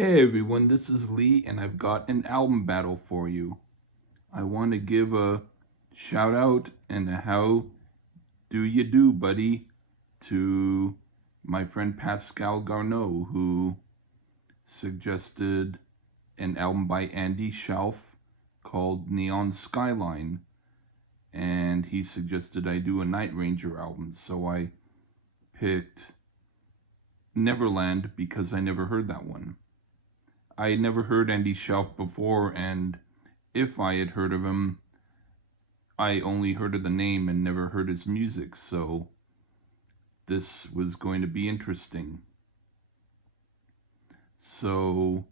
Hey everyone, this is Lee, and I've got an album battle for you. I want to give a shout out and a how do you do, buddy, to my friend Pascal Garneau, who suggested an album by Andy Shauf called Neon Skyline, and he suggested I do a Night Ranger album, so I picked Neverland because I never heard that one. I had never heard Andy Shauf before, and if I had heard of him, I only heard of the name and never heard his music, so this was going to be interesting. So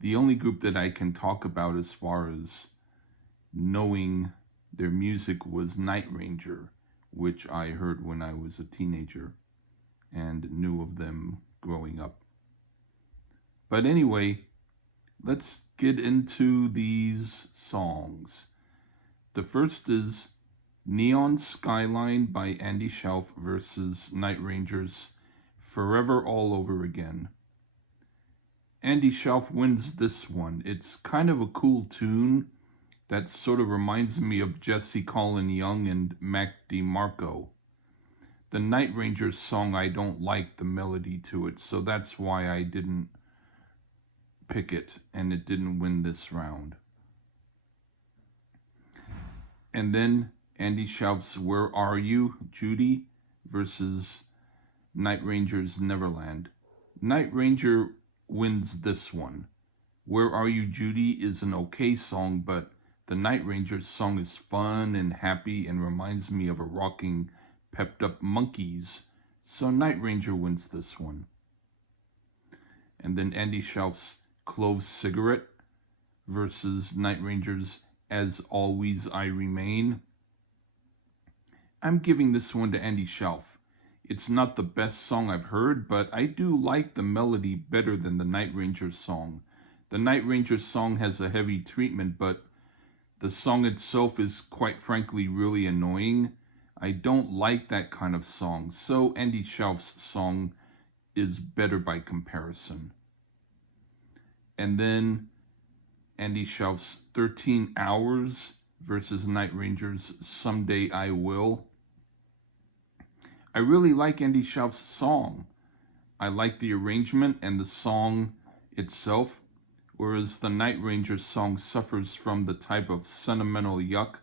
the only group that I can talk about as far as knowing their music was Night Ranger, which I heard when I was a teenager and knew of them growing up. But anyway, let's get into these songs. The first is Neon Skyline by Andy Shauf versus Night Rangers Forever All Over Again. Andy Shauf wins this one. It's kind of a cool tune that sort of reminds me of Jesse Colin Young and Mac DeMarco. The Night Rangers song, I don't like the melody to it, so that's why I didn't pick it, and it didn't win this round. And then Andy Shauf's Where Are You, Judy versus Night Ranger's Neverland. Night Ranger wins this one. Where Are You, Judy is an okay song, but the Night Ranger's song is fun and happy and reminds me of a rocking, pepped up Monkees, so Night Ranger wins this one. And then Andy Shauf's Clove Cigarette versus Night Ranger's As Always I Remain. I'm giving this one to Andy Shauf. It's not the best song I've heard, but I do like the melody better than the Night Ranger song. The Night Ranger song has a heavy treatment, but the song itself is quite frankly really annoying. I don't like that kind of song, so Andy Shauf's song is better by comparison. And then Andy Shauf's 13 Hours versus Night Ranger's Someday I Will. I really like Andy Shauf's song. I like the arrangement and the song itself, whereas the Night Ranger song suffers from the type of sentimental yuck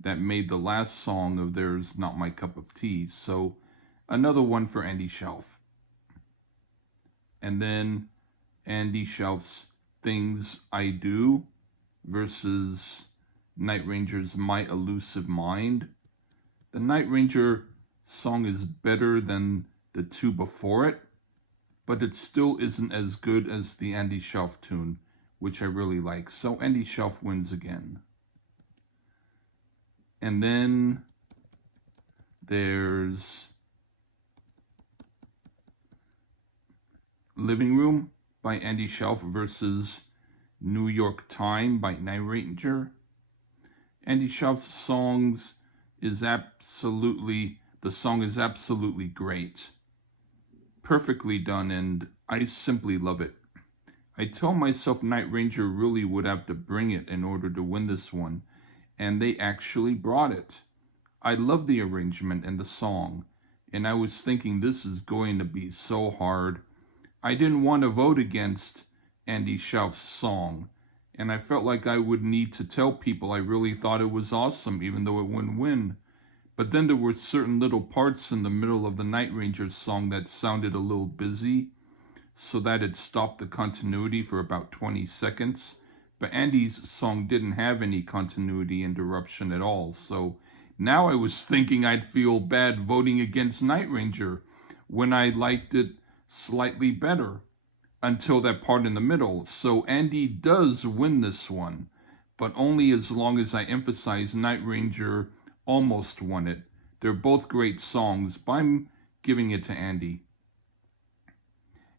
that made the last song of theirs not my cup of tea. So another one for Andy Shauf. And then Andy Shauf's Things I Do versus Night Ranger's My Elusive Mind. The Night Ranger song is better than the two before it, but it still isn't as good as the Andy Shauf tune, which I really like. So Andy Shauf wins again. And then there's Living Room by Andy Shauf versus New York Time by Night Ranger. Andy Shauf's song is absolutely great. Perfectly done, and I simply love it. I tell myself Night Ranger really would have to bring it in order to win this one, and they actually brought it. I love the arrangement and the song, and I was thinking this is going to be so hard. I didn't want to vote against Andy Shauf's song, and I felt like I would need to tell people I really thought it was awesome, even though it wouldn't win. But then there were certain little parts in the middle of the Night Ranger song that sounded a little busy, so that it stopped the continuity for about 20 seconds. But Andy's song didn't have any continuity interruption at all, so now I was thinking I'd feel bad voting against Night Ranger when I liked it slightly better until that part in the middle. So Andy does win this one, but only as long as I emphasize Night Ranger almost won it. They're both great songs, but I'm giving it to Andy.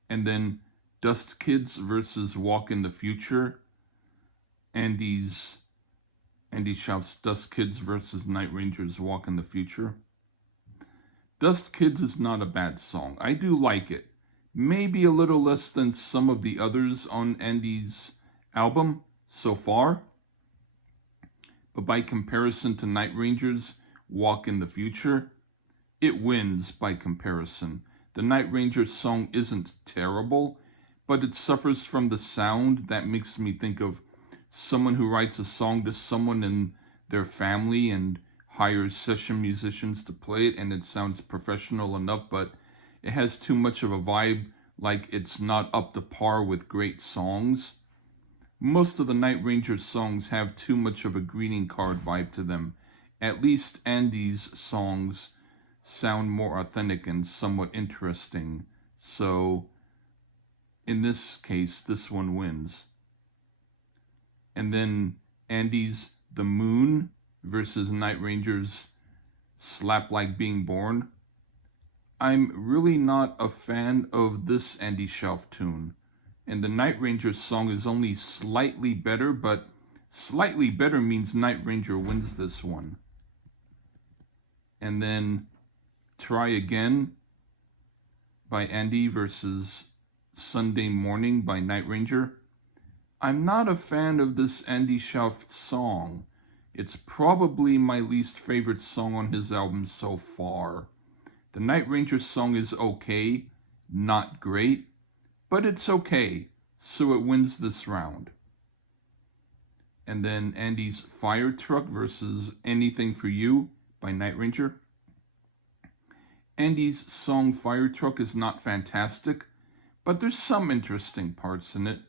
And then Dust Kids versus Walk in the Future. Andy Shauf's Dust Kids versus Night Ranger's Walk in the Future. Dust Kids is not a bad song. I do like it, maybe a little less than some of the others on Andy's album so far. But by comparison to Night Ranger's Walk in the Future, it wins by comparison. The Night Ranger song isn't terrible, but it suffers from the sound that makes me think of someone who writes a song to someone in their family and hires session musicians to play it, and it sounds professional enough, but it has too much of a vibe, like it's not up to par with great songs. Most of the Night Ranger songs have too much of a greeting card vibe to them. At least Andy's songs sound more authentic and somewhat interesting. So, in this case, this one wins. And then Andy's The Moon versus Night Ranger's Slap Like Being Born. I'm really not a fan of this Andy Shauf tune. And the Night Ranger song is only slightly better, but slightly better means Night Ranger wins this one. And then Try Again by Andy versus Sunday Morning by Night Ranger. I'm not a fan of this Andy Shauf song. It's probably my least favorite song on his album so far. The Night Ranger song is okay, not great, but it's okay, so it wins this round. And then Andy's Fire Truck versus Anything for You by Night Ranger. Andy's song Fire Truck is not fantastic, but there's some interesting parts in it.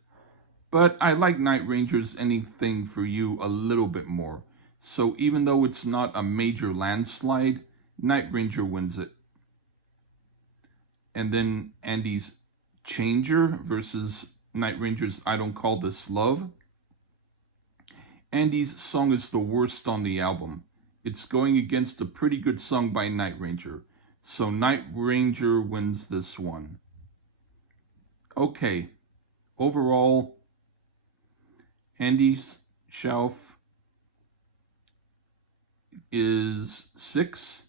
But I like Night Ranger's Anything for You a little bit more. So even though it's not a major landslide, Night Ranger wins it. And then Andy's Changer versus Night Ranger's I Don't Call This Love. Andy's song is the worst on the album. It's going against a pretty good song by Night Ranger. So Night Ranger wins this one. Okay, overall, Andy Shauf is 6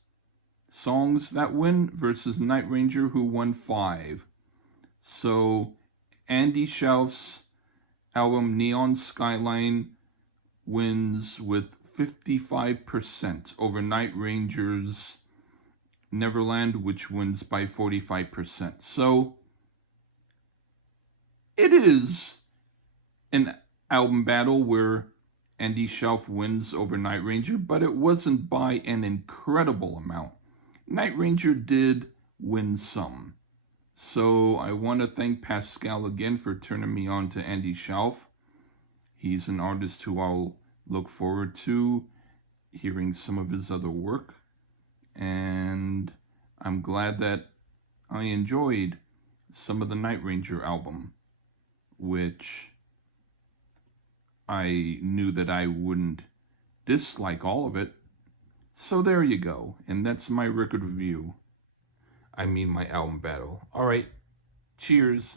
songs that win versus Night Ranger, who won 5. So Andy Shauf's album Neon Skyline wins with 55% over Night Ranger's Neverland, which wins by 45%. So it is an album battle where Andy Shauf wins over Night Ranger, but it wasn't by an incredible amount. Night Ranger did win some. So I want to thank Pascal again for turning me on to Andy Shauf. He's an artist who I'll look forward to hearing some of his other work. And I'm glad that I enjoyed some of the Night Ranger album, which I knew that I wouldn't dislike all of it. So there you go. And that's my record review. I mean my album battle. All right. Cheers.